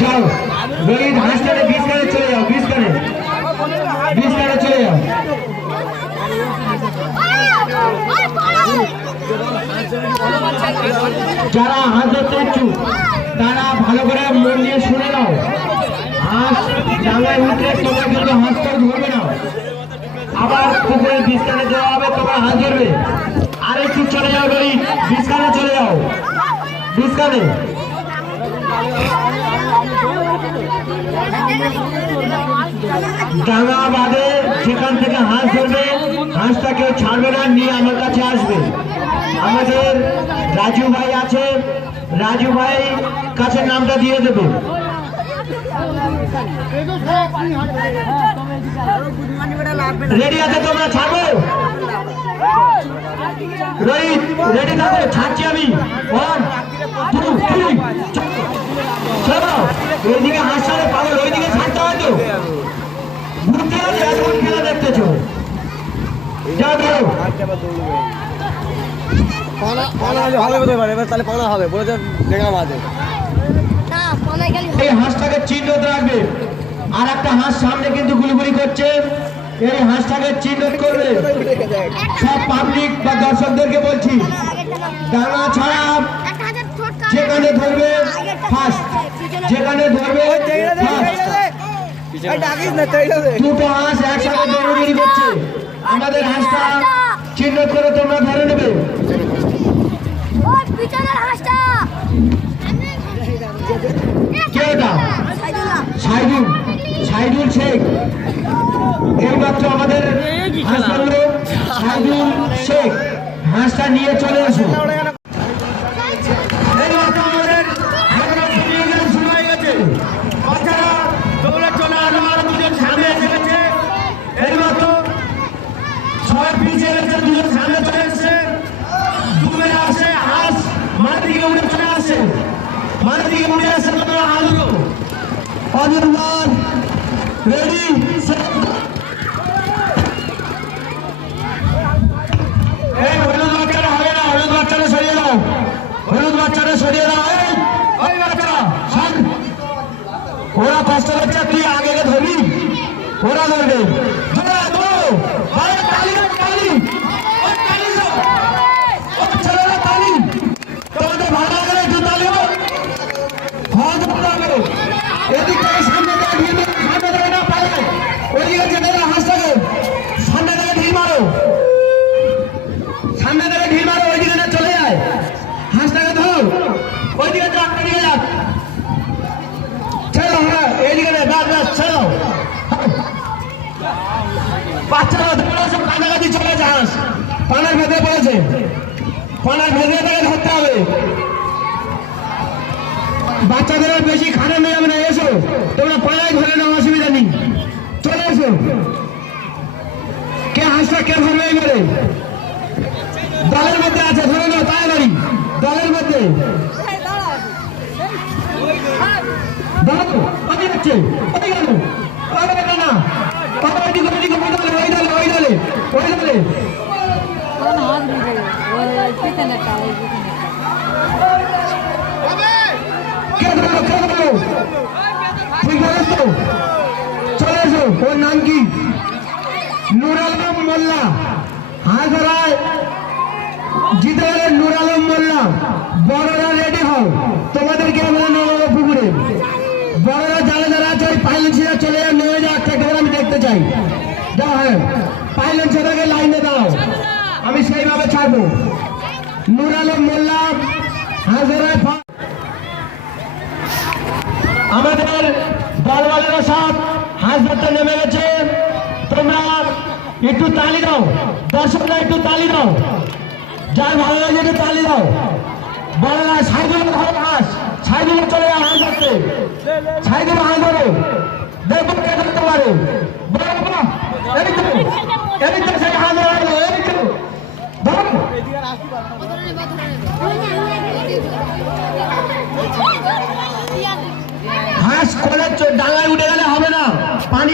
যাও। রোহিত হাসটারে বিষ কানে চলে যাও বিষ কানে বিষ কানে চলে যাও। যারা হাত ধরতে ইচ্ছুক, তারা ভালো করে মন দিয়ে শুনে নাও। হাঁস ডাঙায় উঠলে তোমরা কিন্তু হাঁসটা ধরবে না। আবার পুকুরে বিস্কানে দেওয়া হবে, তোমরা হাত ধরবে। আর চলে যাও গরি বিস্কানে চলে যাও। বিস্কানে ডাঙা বাদে সেখান থেকে হাঁস ধরবে হাঁসটা কেউ ছাড়বে না, নিয়ে আমার কাছে আসবে। আমাদের রাজু ভাই আছে, রাজু ভাই কাছে নামটা দিয়ে দেবে। রেডি আছে তোমরা, ছাড়বো? রোহিত রেডি থাকো ছাড়ছি আমি। ওয়ান টু থ্রি চলো। ওইদিকে হাসলে পাগল ওইদিকে ছাড়তে হয় তো। ঘুরতে হবে এখন খেলা দেখতেছো। যাও ধরো পানা পানা হলে ভালো হতে পারে এবার তাহলে পানা হবে বলে দেখা মাঝে এই হাঁসটাকে চিহ্ন রাখবে। আর একটা হাঁস সামনে কিন্তু গুলিগুলি করছে। এই হাঁসটাকে চিহ্ন করবে। সব পাবলিক বা দর্শকদেরকে বলছি ডানা ছাড়া যেখানে ধরবে ফার্স্ট যেখানে ধরবে দুটো হাঁস একসাথে দৌড়াদৌড়ি করছে আমাদের হাঁসটা চিহ্ন করে তোমরা ধরে নেবে। কে এটা সাইদুল। সাইদুল শেখ। এইমাত্র আমাদের হাঁস ধরলো সাইদুল শেখ হাঁসটা নিয়ে চলে আসুন। এইমাত্র আমাদের এখনও ফুটবল খেলা শুরু হয়ে গেছে। বাচ্চারা দৌড়ে চলে আসলো, আর দুজন সামনে এসে গেছে। এইমাত্র সবাই পিছিয়ে গেছে, দুজন সামনে চলে এসেছে। দূরে আসে, হাঁস মাটির দিকে উঠে চলে আসছে। মাটির দিকে উঠে আসছে, তোমরা হাত ধরো। Anirban, ready, set. এই হলুদ বাচ্চারা হবে না হলুদ বাচ্চারা সরিয়ে দাও হলুদ বাচ্চারা সরিয়ে দাও এই ওই বাচ্চারা সর ওরা কষ্ট করছে তুই আগে ধরবি? ওরা ধরবে। ধরে ধরো আরে তালি দাও, তালি ওই তালি দাও ও ছেলেরা তালি তোমাদের ভালো লাগে না একটু তালি হোক হাত ধরতে হবে এদিক থেকে সামনে থেকে ঢিল মারো সামনে থেকে না পারে ওইদিকে যেতে না হাসটাকে সামনে থেকে ঢিল মারো সামনে থেকে ঢিল মারো ওইদিকে না চলে যায় হাঁসটাকে ধরো ওইদিকে যাক ওইদিকে যাক ছেড়ো হ্যাঁ এইদিকে বাস বাচ্চারা সব চলে যায় পানার ভেতরে পড়েছে পানার ভেতরে থেকে ধরতে হবে। বাচ্চাদের বেশি খানা নেই আমরা এসো। তোমরা পাড়ায় ধরে নাও, অসুবিধা নেই। চলে এসো। কে হাঁসটা কে ধরবে এবারে? দলের মধ্যে আছে, ধরে নাও, তাড়াতাড়ি। দলের মধ্যে। যাচ্ছে ওই গেল না? চলে এসো। ওর নাম কি? নুর আলম মোল্লা। হাজারায় জিতে গেলেন নুর আলম মোল্লা। বড়রা রেডি হও। তোমাদেরকে আমরা নেব। বড়রা যারা যারা আছে, ওই পাইলট ছিঁড়া চলে যাও নেমে যাও একটা করে আমি দেখতে চাই। দাও হ্যাঁ। পাইলট ছেড়াকে লাইনে দাও, আমি সেইভাবে ছাড়বো। নুর আলম মোল্লা হাজারায় ফা- আমাদের দলওয়ালেরা সব হাঁস ধরতে নেমে গেছে। তোমরা একটু তালি দাও, দর্শকরা একটু তালি দাও। যার ভালো লাগে একটু তালি দাও। বড়রা সাইকেল ধরো হাঁস, সাইকেলে চলে যাও হাঁস সাইকেলে হাঁস ধরো। দেখো কে ধরতে পারে। হাঁস কোলের ডাঙায় উঠে গেলে হবে না। পানি